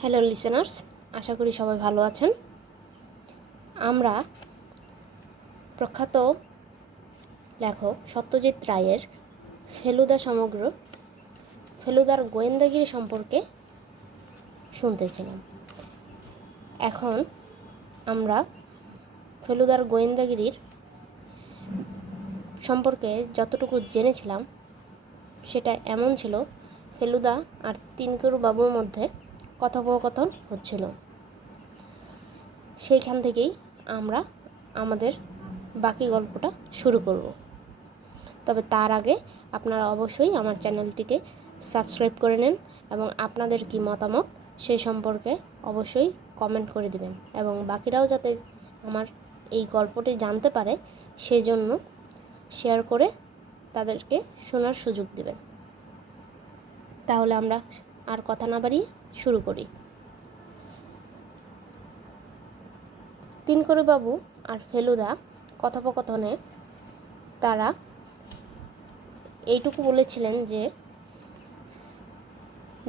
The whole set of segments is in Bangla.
হ্যালো লিসেনার্স, আশা করি সবাই ভালো আছেন। আমরা প্রখ্যাত লেখক সত্যজিৎ রায়ের ফেলুদার গোয়েন্দাগিরি সম্পর্কে শুনতেছিলাম। এখন আমরা ফেলুদার গোয়েন্দাগিরির সম্পর্কে যতটুকু জেনেছিলাম সেটা এমন ছিল, ফেলুদা আর তিনকুর বাবুর মধ্যে কথোপকথন হচ্ছিল। সেইখান থেকেই আমরা আমাদের বাকি গল্পটা শুরু করব। তবে তার আগে আপনারা অবশ্যই আমার চ্যানেলটিকে সাবস্ক্রাইব করে নেন এবং আপনাদের কি মতামত সেই সম্পর্কে অবশ্যই কমেন্ট করে দিবেন এবং বাকিরাও যাতে আমার এই গল্পটি জানতে পারে সেই জন্য শেয়ার করে তাদেরকে শোনার সুযোগ দিবেন। তাহলে আমরা আর কথা না বাড়িয়ে শুরু করি। তিনকড়িবাবু আর ফেলুদা কথোপকথনে তারা এইটুকু বলেছিলেন যে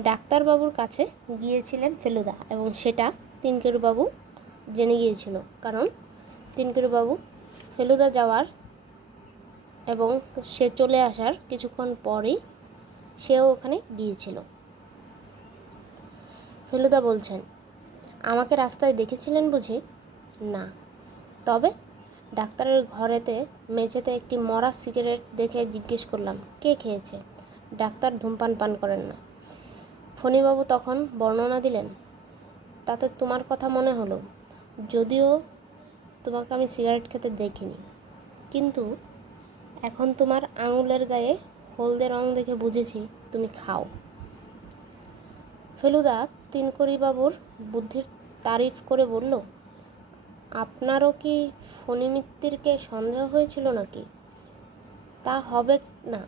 ডাক্তারবাবুর কাছে গিয়েছিলেন ফেলুদা এবং সেটা তিনকড়িবাবু জেনে গিয়েছিল, কারণ তিনকড়িবাবু ফেলুদা যাওয়ার এবং সে চলে আসার কিছুক্ষণ পরেই সেও ওখানে গিয়েছিল। ফেলুদা বলছেন, আমাকে রাস্তায় দেখেছিলেন বুঝি? না, তবে ডাক্তারের ঘরেতে মেঝেতে একটি মরা সিগারেট দেখে জিজ্ঞেস করলাম কে খেয়েছে। ডাক্তার ধূমপান পান করেন না। ফণীবাবু তখন বর্ণনা দিলেন, তাতে তোমার কথা মনে হলো, যদিও তোমাকে আমি সিগারেট খেতে দেখিনি, কিন্তু এখন তোমার আঙুলের গায়ে হলদে রং দেখে বুঝেছি তুমি খাও। ফেলুদা তিনকড়িবাবুর বুদ্ধির তারিফ করে বলল, আপনারও কি ফণী মিত্তিরকে সন্দেহ হয়েছিল নাকি? তা হবে না।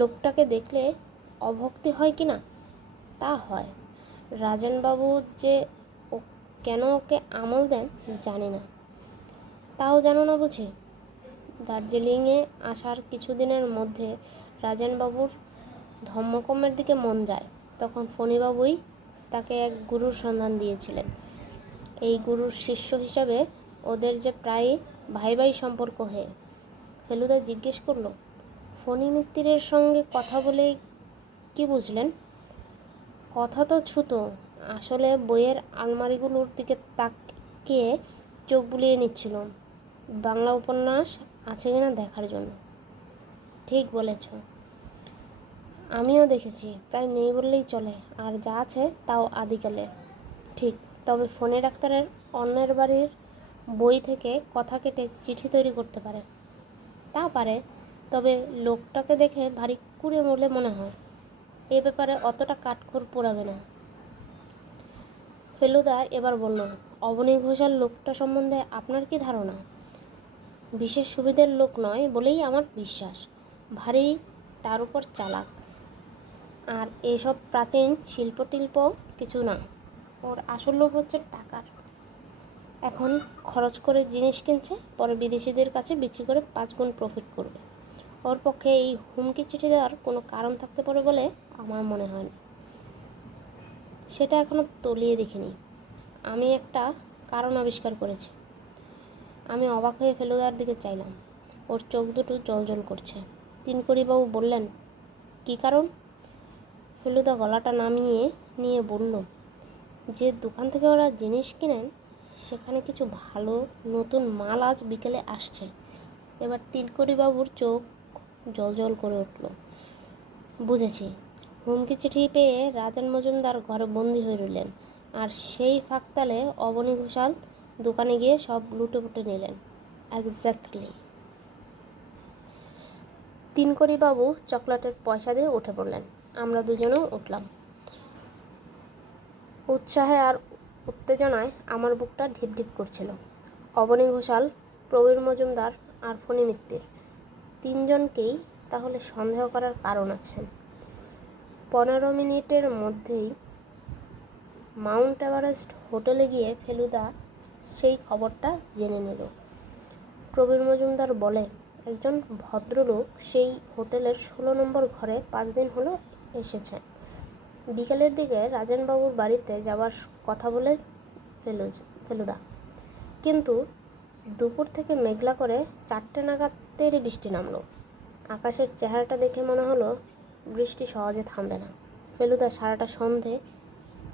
লোকটাকে দেখলে অভক্তি হয় কি না? তা হয়। রাজনবাবু যে কেন ওকে আমল দেন জানি না। তাও জানো না বুঝি? দার্জিলিংয়ে আসার কিছুদিনের মধ্যে রাজনবাবুর ধম্মকম্মের দিকে মন যায়। তখন ফণীবাবুই তাকে এক গুরুর সন্ধান দিয়েছিলেন। এই গুরুর শিষ্য হিসাবে ওদের যে প্রায় ভাই ভাই সম্পর্ক হয়ে। ফেলুদা জিজ্ঞেস করল, ফণী মিত্তিরের সঙ্গে কথা বলে কি বুঝলেন? কথা তো ছুতো, আসলে বইয়ের আলমারিগুলোর দিকে তাকিয়ে চোখ বুলিয়ে নিচ্ছিল বাংলা উপন্যাস আছে কিনা দেখার জন্য। ঠিক বলেছ, আমিও দেখেছি, প্রায় নেই বললেই চলে, আর যা আছে তাও আদিকালের। ঠিক, তবে ফণী ডাক্তারের অন্যের বাড়ির বই থেকে কথা কেটে চিঠি তৈরি করতে পারে। তা পারে, তবে লোকটাকে দেখে ভারী কুঁড়ে বলে মনে হয়। এ ব্যাপারে অতটা কাঠখড় পোড়াবে না। ফেলুদা এবার বলল, অবনী ঘোষাল লোকটা সম্বন্ধে আপনার কি ধারণা? বিশেষ সুবিধের লোক নয় বলেই আমার বিশ্বাস। ভারী তার উপর চালাক, আর এসব প্রাচীন শিল্প কিছু না। ওর আসল লোভ হচ্ছে টাকার। এখন খরচ করে জিনিস কিনছে, পরে বিদেশিদের কাছে বিক্রি করে 5 গুণ প্রফিট করবে। ওর পক্ষে এই হুমকি চিঠি দেওয়ার কোনো কারণ থাকতে পারে বলে আমার মনে হয় না। সেটা এখনও তলিয়ে দেখিনি। আমি একটা কারণ আবিষ্কার করেছি। আমি অবাক হয়ে ফেলুদার দিকে চাইলাম। ওর চোখ দুটো জ্বলজ্বল করছে। তিনকড়িবাবু বললেন, কী কারণ? ফেলুদা গলাটা নামিয়ে নিয়ে বলল, যে দোকান থেকে ওরা জিনিস কিনেন সেখানে কিছু ভালো নতুন মাল আজ বিকেলে আসছে। এবার তিনকড়িবাবুর চোখ জ্বলজ্বল করে উঠল। বুঝেছি, হুমকি চিঠি পেয়ে রাজন মজুমদার ঘরে বন্দি হয়ে রইলেন, আর সেই ফাঁকতালে অবনী ঘোষাল দোকানে গিয়ে সব লুটেপুটে নিলেন। এক্স্যাক্টলি। তিনকড়িবাবু চকলেটের পয়সা দিয়ে উঠে পড়লেন। আমরা দুজনেও উঠলাম। উৎসাহে আর উত্তেজনায় আমার বুকটা ঢিপ ঢিপ করছিল। অবনী ঘোষাল, প্রবীর মজুমদার আর ফণী মিত্তির, তিনজনকেই তাহলে সন্দেহ করার কারণ আছে। 15 মিনিটের মধ্যেই মাউন্ট এভারেস্ট হোটেলে গিয়ে ফেলুদা সেই খবরটা জেনে নিল। প্রবীর মজুমদার বলে, একজন ভদ্রলোক সেই হোটেলের 16 নম্বর ঘরে 5 দিন হলো এসেছেন। বিকেলের দিকে রাজেনবাবুর বাড়িতে যাবার কথা বলে ফেলুদা, কিন্তু দুপুর থেকে মেঘলা করে 4টে নাগাদেরই বৃষ্টি নামলো। আকাশের চেহারাটা দেখে মনে হলো বৃষ্টি সহজে থামবে না। ফেলুদা সারাটা সন্ধে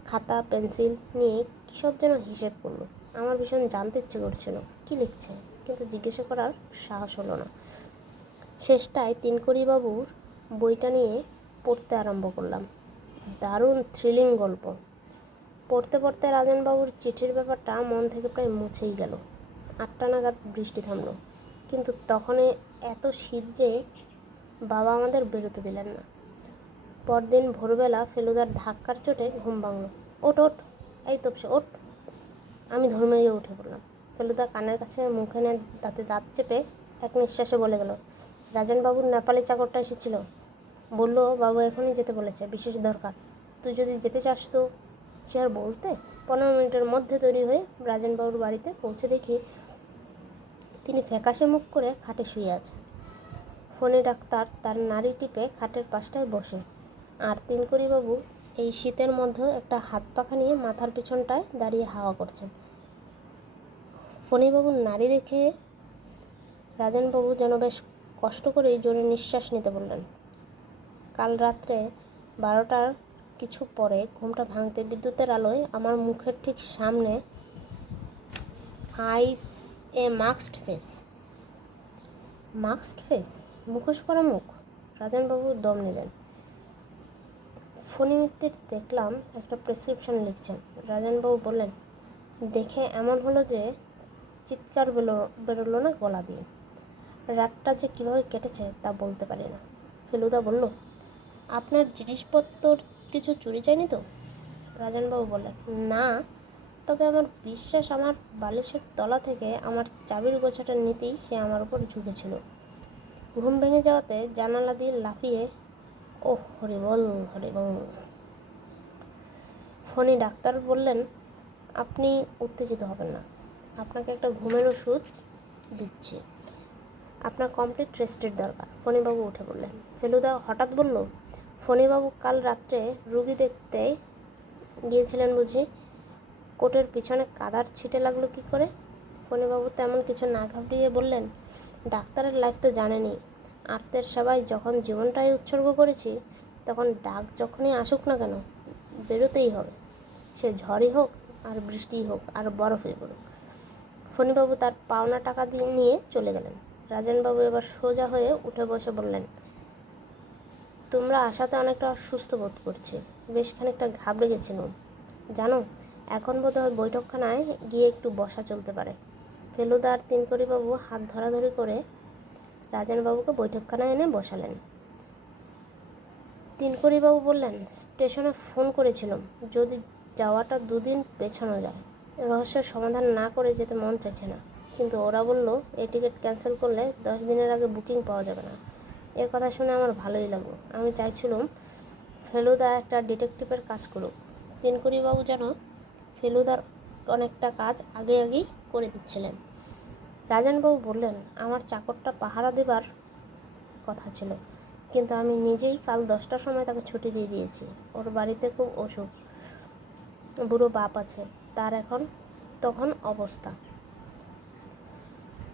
খাতা পেন্সিল নিয়ে কী সব যেন হিসেব করলো। আমার ভীষণ জানতে ইচ্ছে করছিল কী লিখছে, কিন্তু জিজ্ঞাসা করার সাহস হলো না। শেষটায় তিনকড়িবাবুর বইটা নিয়ে পড়তে আরম্ভ করলাম। দারুণ থ্রিলিং গল্প। পড়তে পড়তে রাজেনবাবুর চিঠির ব্যাপারটা মন থেকে প্রায় মুছেই গেল। 8টা নাগাদ বৃষ্টি থামলো, কিন্তু তখনই এত শীত যে বাবা আমাদের বেরোতে দিলেন না। পরদিন ভোরবেলা ফেলুদার ধাক্কার চোটে ঘুম ভাঙল। ওঠ ওঠ, এই তপসে ওঠ। আমি ধর্মেরিয়ে উঠে পড়লাম। ফেলুদা কানের কাছে মুখে দাঁতে দাঁত চেপে এক নিঃশ্বাসে বলে গেল, রাজেনবাবুর নেপালি চাকরটা এসেছিল, বলল বাবু এখনই যেতে বলেছে, বিশেষ দরকার। তুই যদি যেতে চাস তো। সে আর বলতে 15 মিনিটের মধ্যে তৈরি হয়ে রাজেনবাবুর বাড়িতে পৌঁছে দেখি তিনি ফ্যাকাশে মুখ করে খাটে শুয়ে আছেন। ফোনে ডাক্তার তার নাড়ি টিপে খাটের পাশটায় বসে, আর তিনকড়িবাবু এই শীতের মধ্যে একটা হাত পাখা নিয়ে মাথার পিছনটায় দাঁড়িয়ে হাওয়া করছেন। ফণিবাবুর নাড়ি দেখে রাজেনবাবু যেন বেশ কষ্ট করেই জোরে নিঃশ্বাস নিতে বললেন। কাল রাত্রে 12টার কিছু পরে ঘুমটা ভাঙতে বিদ্যুতের আলোয় আমার মুখের ঠিক সামনে আইস এ মাস্কড ফেস, মুখোশ করা মুখ। রাজেনবাবু দম নিলেন। ফণি মিত্তির দেখলাম একটা প্রেসক্রিপশন লিখছেন। রাজেনবাবু বললেন, দেখে এমন হলো যে চিৎকার বেরোলো না গলা দিয়ে। রাতটা যে কীভাবে কেটেছে তা বলতে পারি না। ফেলুদা বলল, আপনার জিনিসপত্র কিছু চুরি যায়নি তো? রাজেনবাবু বললেন, না, তবে আমার বিশ্বাস আমার বালিশের তলা থেকে আমার চাবির গোছাটা নিতেই সে আমার উপর ঝুঁকেছিল। ঘুম ভেঙে যাওয়াতে জানালা দিয়ে লাফিয়ে ও হরিবল হরিবল। ফণি ডাক্তার বললেন, আপনি উত্তেজিত হবেন না, আপনাকে একটা ঘুমের ওষুধ দিচ্ছি, আপনার কমপ্লিট রেস্টের দরকার। ফণিবাবু উঠে পড়লেন। ফেলুদা হঠাৎ বলল, ফণিবাবু কাল রাত্রে রুগী দেখতে গিয়েছিলেন বুঝি? কোটের পিছনে কাদার ছিটে লাগলো কি করে? ফণিবাবু তেমন কিছু না ঘাবড়িয়ে বললেন, ডাক্তারের লাইফ তো জানেনি, আত্মের সেবায় যখন জীবনটাই উৎসর্গ করেছি, তখন ডাক যখনই আসুক না কেন বেরোতেই হবে, সে ঝড়ই হোক আর বৃষ্টিই হোক আর বরফই পড়ুক। ফণিবাবু তার পাওনা টাকা নিয়ে চলে গেলেন। রাজেনবাবু এবার সোজা হয়ে উঠে বসে বললেন, তোমরা আসাতে অনেকটা অসুস্থ বোধ করছি, বেশ খানিকটা ঘাবড়ে গেছিলাম জানো। এখন বোধহয় বৈঠকখানায় গিয়ে একটু বসা চলতে পারে। ফেলুদা আর তিনকড়িবাবু হাত ধরাধরি করে রাজেনবাবুকে বৈঠকখানায় এনে বসালেন। তিনকড়িবাবু বললেন, স্টেশনে ফোন করেছিলাম, যদি যাওয়াটা 2 দিন পেছানো যায়। রহস্যের সমাধান না করে যেতে মন চাইছে না, কিন্তু ওরা বলল এই টিকিট ক্যান্সেল করলে 10 দিনের আগে বুকিং পাওয়া যাবে না। এর কথা শুনে আমার ভালোই লাগলো। আমি চাইছিলাম ফেলুদা একটা ডিটেকটিভের কাজ করুক। তিনকড়িবাবু যেন ফেলুদার অনেকটা কাজ আগেই করে দিচ্ছিলেন। রাজেনবাবু বললেন, আমার চাকরটা পাহারা দেবার কথা ছিল, কিন্তু আমি নিজেই কাল 10টার সময় তাকে ছুটি দিয়ে দিয়েছি। ওর বাড়িতে খুব অসুখ, বুড়ো বাপ আছে, তার এখন তখন অবস্থা।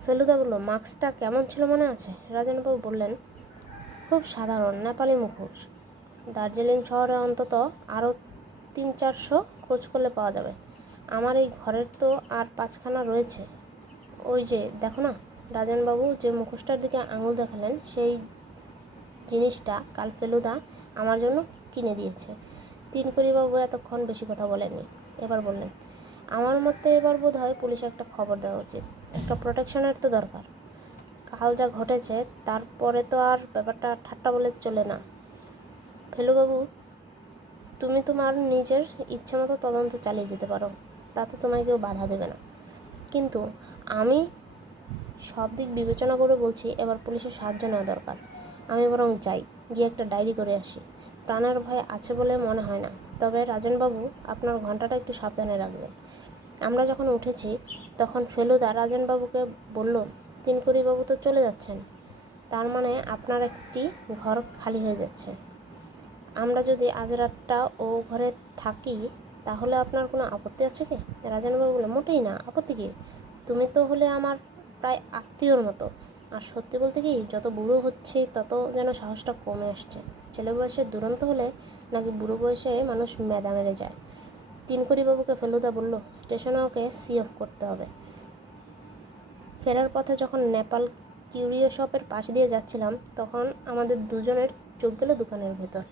ফেলুদা বলল, মাস্কটা কেমন ছিল মনে আছে? রাজেনবাবু বললেন, খুব সাধারণ নেপালি মুখোশ। দার্জিলিং শহরে অন্তত আরও 300-400 খোঁজ করলে পাওয়া যাবে। আমার এই ঘরের তো আর 5খানা রয়েছে। ওই যে দেখো না। রাজেনবাবু যে মুখোশটার দিকে আঙুল দেখালেন, সেই জিনিসটা কাল ফেলুদা আমার জন্য কিনে দিয়েছে। তিনকড়িবাবু এতক্ষণ বেশি কথা বলেননি। এবার বললেন, আমার মতে এবার বোধহয় পুলিশে একটা খবর দেওয়া উচিত। একটা প্রোটেকশনের তো দরকার। কাল যা ঘটেছে তারপরে তো আর ব্যাপারটা ঠাট্টা বলে চলে না। ফেলুবাবু, তুমি তোমার নিজের ইচ্ছে মতো তদন্ত চালিয়ে যেতে পারো, তাতে তোমায় কেউ বাধা দেবে না, কিন্তু আমি সব দিক বিবেচনা করে বলছি এবার পুলিশের সাহায্য নেওয়া দরকার। আমি বরং যাই, গিয়ে একটা ডায়েরি করে আসি। প্রাণের ভয় আছে বলে মনে হয় না, তবে রাজেনবাবু আপনার ঘন্টাটা একটু সাবধানে রাখবেন। আমরা যখন উঠেছি তখন ফেলুদা রাজেনবাবুকে বলল, তিনকড়িবাবু তো চলে যাচ্ছেন, তার মানে আপনার একটি ঘর খালি হয়ে যাচ্ছে। আমরা যদি আজ রাতটা ও ঘরে থাকি তাহলে আপনার কোনো আপত্তি আছে কি? রাজনবাবু বললেন, মোটেই না, আপত্তি কি? তুমি তো হলে আমার প্রায় আত্মীয়র মতো। আর সত্যি বলতে কি, যত বুড়ো হচ্ছে তত যেন সাহসটা কমে আসছে। ছেলে বয়সে দুরন্ত হলে নাকি বুড়ো বয়সে মানুষ মেদা মেরে যায়। তিনকড়িবাবুকে ফেলুদা বলল, স্টেশনে ওকে সি অফ করতে হবে। ফেরার পথে যখন নেপাল কিউরিও শপের পাশ দিয়ে যাচ্ছিলাম তখন আমাদের দুজনের চোখ গেল দোকানের ভেতর।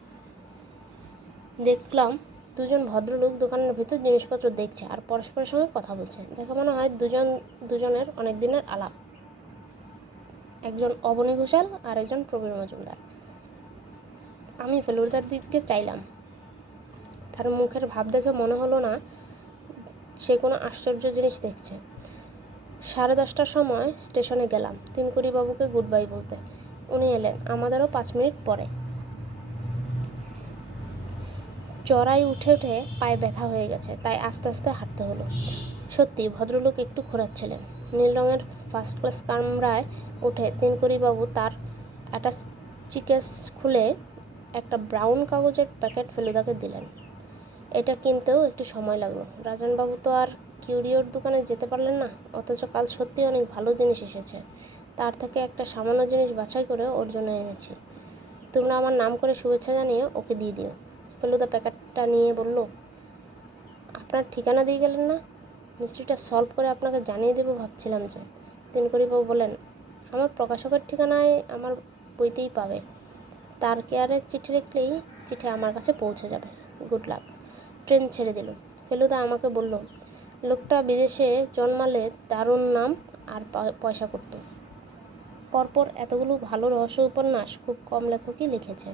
দেখলাম দুজন ভদ্রলোক দোকানের ভেতর জিনিসপত্র দেখছে আর পরস্পরের সঙ্গে কথা বলছে। দেখে মনে হয় দুজনের অনেক দিনের আলাপ। একজন অবনী ঘোষাল আর একজন প্রবীর মজুমদার। আমি ফেলুদার দিকে চাইলাম। তার মুখের ভাব দেখে মনে হলো না সে কোনো আশ্চর্য জিনিস দেখছে। 10:30টার সময় স্টেশনে গেলাম তিনকড়িবাবুকে গুড বাই বলতে। উনি এলেন আমাদেরও 5 মিনিট পরে। চড়াই উঠে উঠে পায়ে ব্যথা হয়ে গেছে, তাই আস্তে আস্তে হাঁটতে হলো। সত্যি ভদ্রলোক একটু খোঁড়াচ্ছিলেন। নীল রঙের ফার্স্ট ক্লাস কামরায় উঠে তিনকড়িবাবু তার অ্যাটাচ চিকেস খুলে একটা ব্রাউন কাগজের প্যাকেট ফেলুদাকে দিলেন। এটা কিনতেও একটু সময় লাগলো। রাজনবাবু তো আর কিউরিওর দোকানে যেতে পারলেন না, অথচ কাল সত্যি অনেক ভালো জিনিস এসেছে। তার থেকে একটা সামান্য জিনিস বাছাই করে ওর জন্য এনেছি। তোমরা আমার নাম করে শুভেচ্ছা জানিয়ে ওকে দিয়ে দিও। ফেলুদা প্যাকেটটা নিয়ে বলল, আপনার ঠিকানা দিয়ে গেলেন না? মিস্ট্রিটা সলভ করে আপনাকে জানিয়ে দেবো ভাবছিলাম যে। তিনকড়িবাবু বলেন, আমার প্রকাশকের ঠিকানায় আমার বইতেই পাবে। তার কেয়ারের চিঠি লিখলেই চিঠি আমার কাছে পৌঁছে যাবে। Good luck. ট্রেন ছেড়ে দিল। ফেলুদা আমাকে বলল, লোকটা বিদেশে জন্মালে দারুণ নাম আর পয়সা করত। পরপর এতগুলো ভালো রহস্য উপন্যাস খুব কম লেখকই লিখেছে।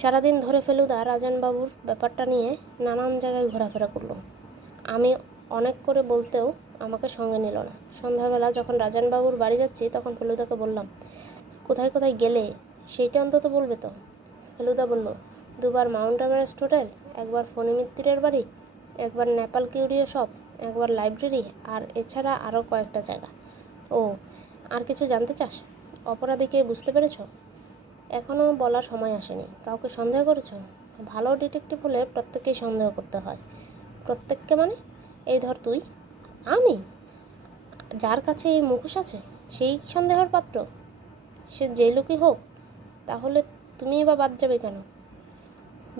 সারাদিন ধরে ফেলুদা রাজনবাবুর ব্যাপারটা নিয়ে নানান জায়গায় ঘোরাফেরা করলো। আমি অনেক করে বলতেও আমাকে সঙ্গে নিল না। সন্ধ্যাবেলা যখন রাজনবাবুর বাড়ি যাচ্ছি তখন ফেলুদাকে বললাম, কোথায় কোথায় গেলে সেইটা অন্তত বলবে তো। ফেলুদা বলল, 2বার মাউন্ট এভারেস্ট হোটেল, একবার ফণি মিত্তিরের বাড়ি, একবার নেপাল কিউরিও শপ, একবার লাইব্রেরি, আর এছাড়া আরও কয়েকটা জায়গা। ও, আর কিছু জানতে চাস? অপরাধীকে বুঝতে পেরেছ? এখনও বলার সময় আসেনি। কাউকে সন্দেহ করেছ? ভালো ডিটেকটিভ হলে প্রত্যেককেই সন্দেহ করতে হয়। প্রত্যেককে মানে? এই ধর তুই। আমি? যার কাছে এই মুখোশ আছে সেই সন্দেহের পাত্র? সে যে লোকই হোক। তাহলে তুমিই বা বাদ যাবে কেন?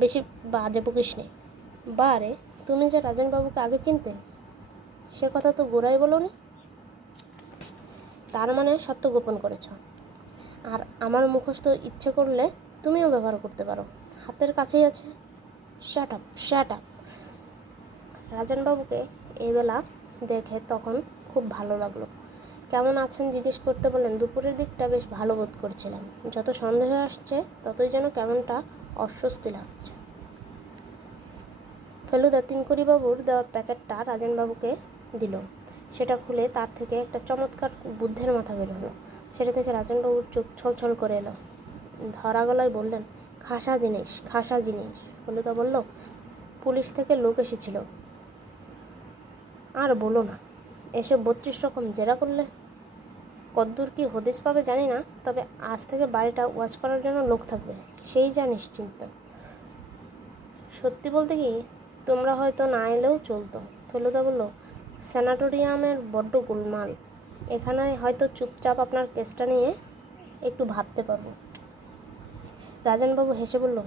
বেশি বাজে বকিস নে। বারে, তুমি যে রাজনবাবুকে আগে চিনতে সে কথা তো গোড়ায় বলোনি। তার মানে সত্য গোপন করেছ। আর আমার মুখোশ তো ইচ্ছে করলে তুমিও ব্যবহার করতে পারো, হাতের কাছেই আছে। Shut up, shut up. রাজনবাবুকে এবেলা দেখে তখন খুব ভালো লাগলো। কেমন আছেন জিজ্ঞেস করতে বলেন। দুপুরের দিকটা বেশ ভালো বোধ করছিলাম। যত সন্দেহ আসছে ততই যেন কেমনটা অস্বস্তি লাগছে। ফেলুদা তিনকড়িবাবুর দেওয়া প্যাকেটটা রাজনবাবুকে দিল। সেটা খুলে তার থেকে একটা চমৎকার বুদ্ধের মাথা বের হলো। সেটা থেকে রাজনবাবুর চোখ ছলছল করে এলো। ধরা গলায় বললেন, খাসা জিনিস, খাসা জিনিস। ফেলুদা বলল, পুলিশ থেকে লোক এসেছিল। আর বলো না, এসে 32 রকম জেরা করলে। কদ্দূর কি হদিস পাবে জানি না, তবে আজ থেকে বাড়িটা ওয়াচ করার জন্য লোক থাকবে, সেই যা নিশ্চিন্ত। সত্যি বলতে কি, তোমরা হয়তো না এলেও চলতো। ফেলুদা বলল, স্যানাটোরিয়ামের বড্ড গোলমাল। এখানে হয়তো চুপচাপ আপনার কেসটা নিয়ে একটু ভাবতে পারবো। রাজনবাবু হেসে বলল,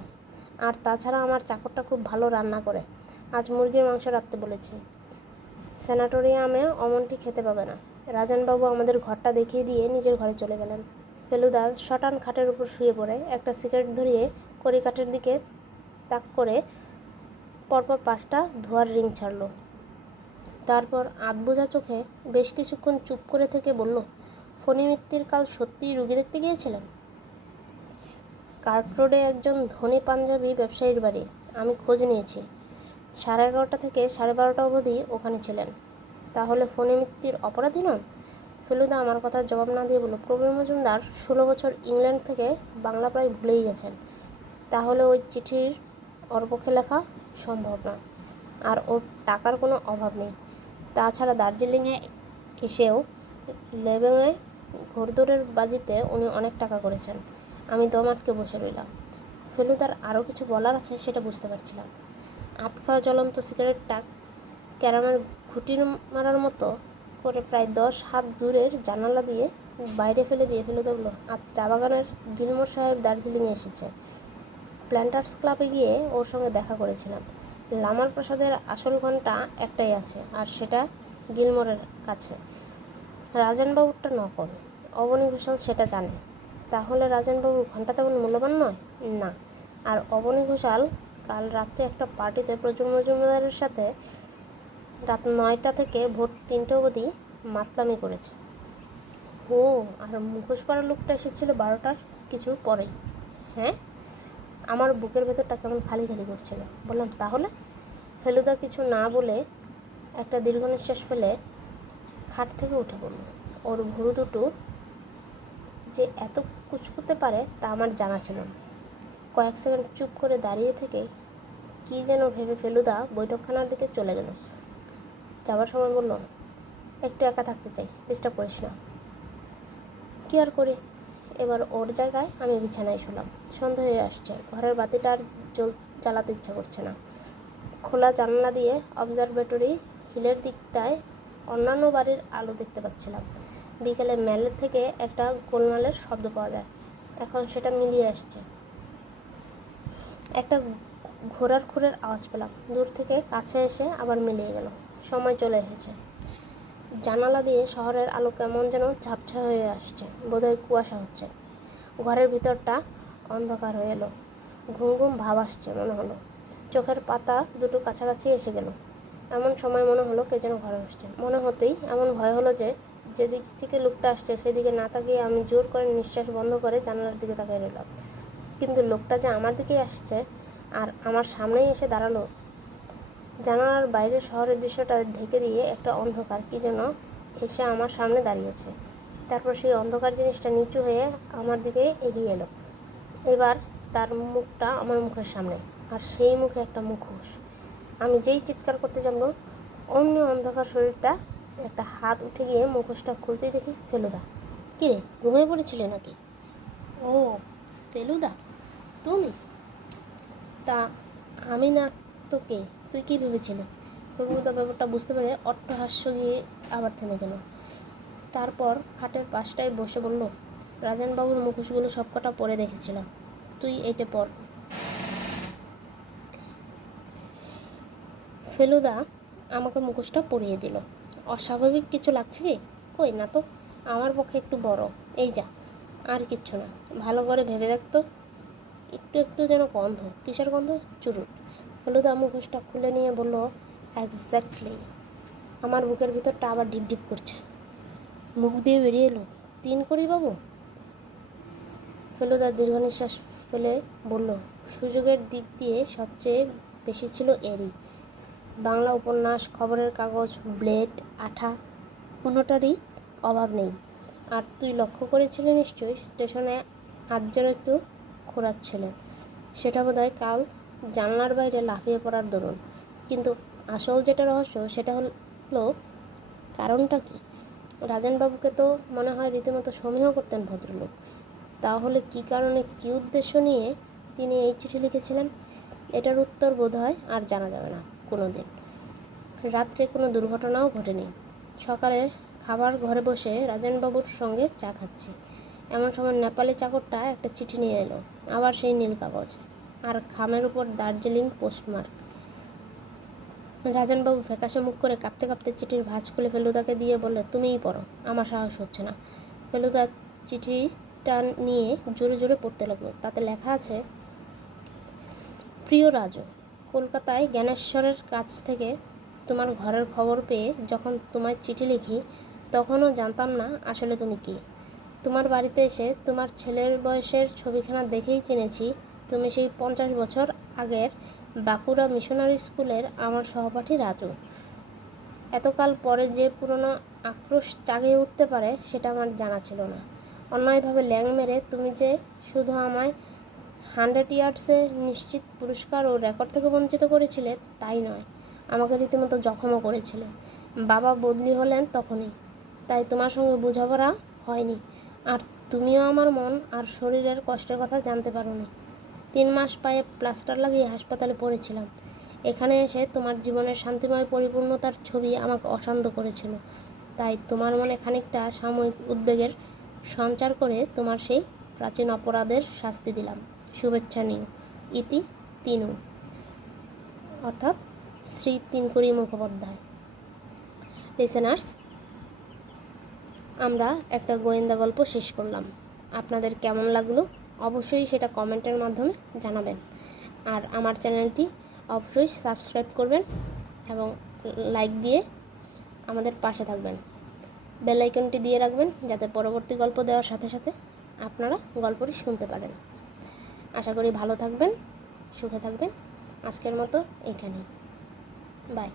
আর তাছাড়া আমার চাকরটা খুব ভালো রান্না করে। আজ মুরগির মাংস রাখতে বলেছি। স্যানাটোরিয়ামে অমনটি খেতে পাবে না। রাজনবাবু আমাদের ঘরটা দেখিয়ে দিয়ে নিজের ঘরে চলে গেলেন। ফেলুদা শটান খাটের উপর শুয়ে পড়ে একটা সিগারেট ধরিয়ে কড়িকাঠের দিকে তাক করে পরপর 5টা ধোয়ার রিং ছাড়ল। তারপর আধবোঝা চোখে বেশ কিছুক্ষণ চুপ করে থেকে বলল, ফণি মিত্তির কাল সত্যিই রুগী দেখতে গিয়েছিলেন? কার্ট রোডে একজন ধনী পাঞ্জাবি ব্যবসায়ীর বাড়ি। আমি খোঁজ নিয়েছি। 11:30 থেকে 12:30 অবধি ওখানে ছিলেন। তাহলে ফণি মিত্তির অপরাধী নন? ফেলুদা আমার কথার জবাব না দিয়ে বলল, প্রবীর মজুমদার 16 বছর ইংল্যান্ড থেকে বাংলা প্রায় ভুলেই গেছেন। তাহলে ওই চিঠির ওর পক্ষে লেখা সম্ভব না। আর ওর টাকার কোনো অভাব নেই। তাছাড়া দার্জিলিংয়ে এসেও লেবেংয়ে ঘোড়দৌড়ের বাজিতে উনি অনেক টাকা করেছেন। আমি দম আটকে বসে রইলাম। ফেলুদার আরও কিছু বলার আছে সেটা বুঝতে পারছিলাম। আধ খাওয়া জ্বলন্ত সিগারেটটা ক্যারামের ঘুঁটি মারার মতো করে প্রায় 10 হাত দূরের জানালা দিয়ে বাইরে ফেলে দিয়ে ফেলুদা বলল, আজ চা বাগানের গিলমোর সাহেব দার্জিলিংয়ে এসেছে। প্ল্যান্টার্স ক্লাবে গিয়ে ওর সঙ্গে দেখা করেছিলাম। লামার প্রাসাদের আসল ঘন্টা একটাই আছে, আর সেটা গিলমোরের কাছে। রাজনবাবুরটা নকল। অবনী ঘোষাল সেটা জানে। তাহলে রাজনবাবুর ঘন্টা তেমন মূল্যবান নয়? না। আর অবনী ঘোষাল কাল রাত্রে একটা পার্টিতে প্রচুর মজুমদারের সাথে রাত 9টা থেকে ভোর 3টে অবধি মাতলামি করেছে। ও, আর মুখোশ পরা লোকটা এসেছিল 12টার কিছু পরেই। হ্যাঁ। আমার বুকের ভেতরটা কেমন খালি খালি করছিল। বললাম, তাহলে? ফেলুদা কিছু না বলে একটা দীর্ঘ নিঃশ্বাস ফেলে খাট থেকে উঠে পড়ল। ওর ভুরু দুটো যে এত কুচকুতে পারে তা আমার জানা ছিল না। কয়েক সেকেন্ড চুপ করে দাঁড়িয়ে থেকে কী যেন ভেবে ফেলুদা বৈঠকখানার দিকে চলে গেল। যাবার সময় বলল, একটু একা থাকতে চাই, ডিস্টার্ব করিস না। কী আর করি। এবার ওর জায়গায় আমি বিছানায় শুলাম। সন্ধ্যা হয়ে আসছে। ঘরের বাতিটা আর জ্বালাতে ইচ্ছা করছে না। খোলা জানলা দিয়ে অবজারভেটরি হিলের দিকটায় অন্যান্য বাড়ির আলো দেখতে পাচ্ছিলাম। বিকেলে মেলের থেকে একটা গোলমালের শব্দ পাওয়া যায়। এখন সেটা মিলিয়ে আসছে। একটা ঘোড়ার খুরের আওয়াজ পেলাম। দূর থেকে কাছে এসে আবার মিলিয়ে গেল। সময় চলে এসেছে। জানালা দিয়ে শহরের আলো কেমন যেন ঝাপসা হয়ে আসছে। বোধহয় কুয়াশা হচ্ছে। ঘরের ভিতরটা অন্ধকার হয়ে এলো। ঘুম ঘুম ভাব আসছে মনে হলো। চোখের পাতা দুটো কাছাকাছি এসে গেল। এমন সময় মনে হলো কে যেন ঘরে আসছে। মনে হতেই এমন ভয় হলো যে যেদিক থেকে লোকটা আসছে সেদিকে না তাকিয়ে আমি জোর করে নিঃশ্বাস বন্ধ করে জানালার দিকে তাকিয়ে রইলাম। কিন্তু লোকটা যে আমার দিকেই আসছে আর আমার সামনেই এসে দাঁড়ালো। জানালার বাইরে শহরের দৃশ্যটা ঢেকে দিয়ে একটা অন্ধকার কী যেন এসে আমার সামনে দাঁড়িয়েছে। তারপর সেই অন্ধকার জিনিসটা নিচু হয়ে আমার দিকে এগিয়ে এলো। এবার তার মুখটা আমার মুখের সামনে, আর সেই মুখে একটা মুখোশ। আমি যেই চিৎকার করতে যাবো অমনি অন্ধকার শরীরটা একটা হাত উঠে গিয়ে মুখোশটা খুলতেই দেখি ফেলুদা। কী রে, ঘুমিয়ে পড়েছিলে নাকি? ও ফেলুদা, তুমি? তা আমি না তো কে? তুই কী ভেবেছিলে? ফেলুদা ব্যাপারটা বুঝতে পেরে অট্টহাস্য গিয়ে আবার থেমে গেল। তারপর খাটের পাশটায় বসে বলল, রাজনবাবুর মুখোশগুলো সবকটা পরে দেখেছিলাম। তুই এইটা পর। ফেলুদা আমাকে মুখোশটা পরিয়ে দিল। অস্বাভাবিক কিছু লাগছে কি? কই না তো। আমার পক্ষে একটু বড়। এই যা, আর কিচ্ছু না। ভালো করে ভেবে দেখতো। একটু একটু যেন গন্ধ। কিসের গন্ধ? চুরুট। ফেলুদা মুখোশটা খুলে নিয়ে বলল, এক্স্যাক্টলি। আমার বুকের ভিতরটা আবার ডিপ ডিপ করছে। মুখ দিয়ে বেরিয়ে এলো, 3 করি বাবু। ফেলুদা দীর্ঘ নিঃশ্বাস ফেলে বলল, সুযোগের দিক দিয়ে সবচেয়ে বেশি ছিল এরই। বাংলা উপন্যাস, খবরের কাগজ, ব্লেড, আঠা, কোনোটারই অভাব নেই। আর তুই লক্ষ্য করেছিলি নিশ্চয়ই স্টেশনে আজজন একটু খোঁড়াচ্ছিল। সেটা বোধহয় কাল জানলার বাইরে লাফিয়ে পড়ার দরুন। কিন্তু আসল যেটা রহস্য সেটা হলো কারণটা কি? রাজনবাবুকে তো মনে হয় রীতিমতো সমীহ করতেন ভদ্রলোক। তাহলে কী কারণে, কী উদ্দেশ্য নিয়ে তিনি এই চিঠি লিখেছিলেন? এটার উত্তর বোধহয় আর জানা যাবে না কোনো দিন। রাত্রে কোনো দুর্ঘটনাও ঘটেনি। সকালের খাবার ঘরে বসে রাজনবাবুর সঙ্গে চা খাচ্ছি। এমন সময় নেপালি চাকরটা একটা চিঠি নিয়ে এলো। আবার সেই নীল কাগজ, আর খামের উপর দার্জিলিং পোস্টমার্ক। রাজনবাবু ফ্যাকাশে মুখ করে কাঁপতে কাঁপতে চিঠির ভাঁজ খুলে ফেলুদাকে দিয়ে বললে, তুমিই পড়ো, আমার সাহস হচ্ছে না। ফেলুদা চিঠিটা নিয়ে জোরে জোরে পড়তে লাগলো। তাতে লেখা আছে, প্রিয় রাজু, কলকাতায় জ্ঞানেশ্বরের কাছ থেকে তোমার ঘরের খবর পেয়ে যখন তোমায় চিঠি লিখি তখনও জানতাম না আসলে তুমি কি। তোমার বাড়িতে এসে তোমার ছেলের বয়সের ছবিখানা দেখেই চিনেছি তুমি সেই 50 বছর আগের বাঁকুড়া মিশনারি স্কুলের আমার সহপাঠী রাজু। এতকাল পরে যে পুরনো আক্রোশ জাগিয়ে উঠতে পারে সেটা আমার জানা ছিল না। অন্যায়ভাবে ল্যাং মেরে তুমি যে শুধু আমায় 100 ইয়ার্সে নিশ্চিত পুরস্কার ও রেকর্ড থেকে বঞ্চিত করেছিলে তাই নয়, আমাকে রীতিমতো জখমও করেছিলে। বাবা বদলি হলেন তখনই, তাই তোমার সঙ্গে বোঝাপড়া হয়নি, আর তুমিও আমার মন আর শরীরের কষ্টের কথা জানতে পারোনি। 3 মাস পায়ে প্লাস্টার লাগিয়ে হাসপাতালে পড়েছিলাম। এখানে এসে তোমার জীবনের শান্তিময় পরিপূর্ণতার ছবি আমাকে অশান্ত করেছিল। তাই তোমার মনে খানিকটা সাময়িক উদ্বেগের সঞ্চার করে তোমার সেই প্রাচীন অপরাধের শাস্তি দিলাম। শুভেচ্ছা নিও। ইতি তিনু, অর্থাৎ শ্রী তিনকুরি মুখোপাধ্যায়। লিসেনার্স, আমরা একটা গোয়েন্দা গল্প শেষ করলাম। আপনাদের কেমন লাগলো অবশ্যই সেটা কমেন্টের মাধ্যমে জানাবেন। আর আমার চ্যানেলটি অবশ্যই সাবস্ক্রাইব করবেন এবং লাইক দিয়ে আমাদের পাশে থাকবেন। বেল আইকনটি দিয়ে রাখবেন যাতে পরবর্তী গল্প দেওয়ার সাথে সাথে আপনারা গল্পটি শুনতে পারেন। আশা করি ভালো থাকবেন, সুখে থাকবেন। আজকের মতো এইখানেই। বাই।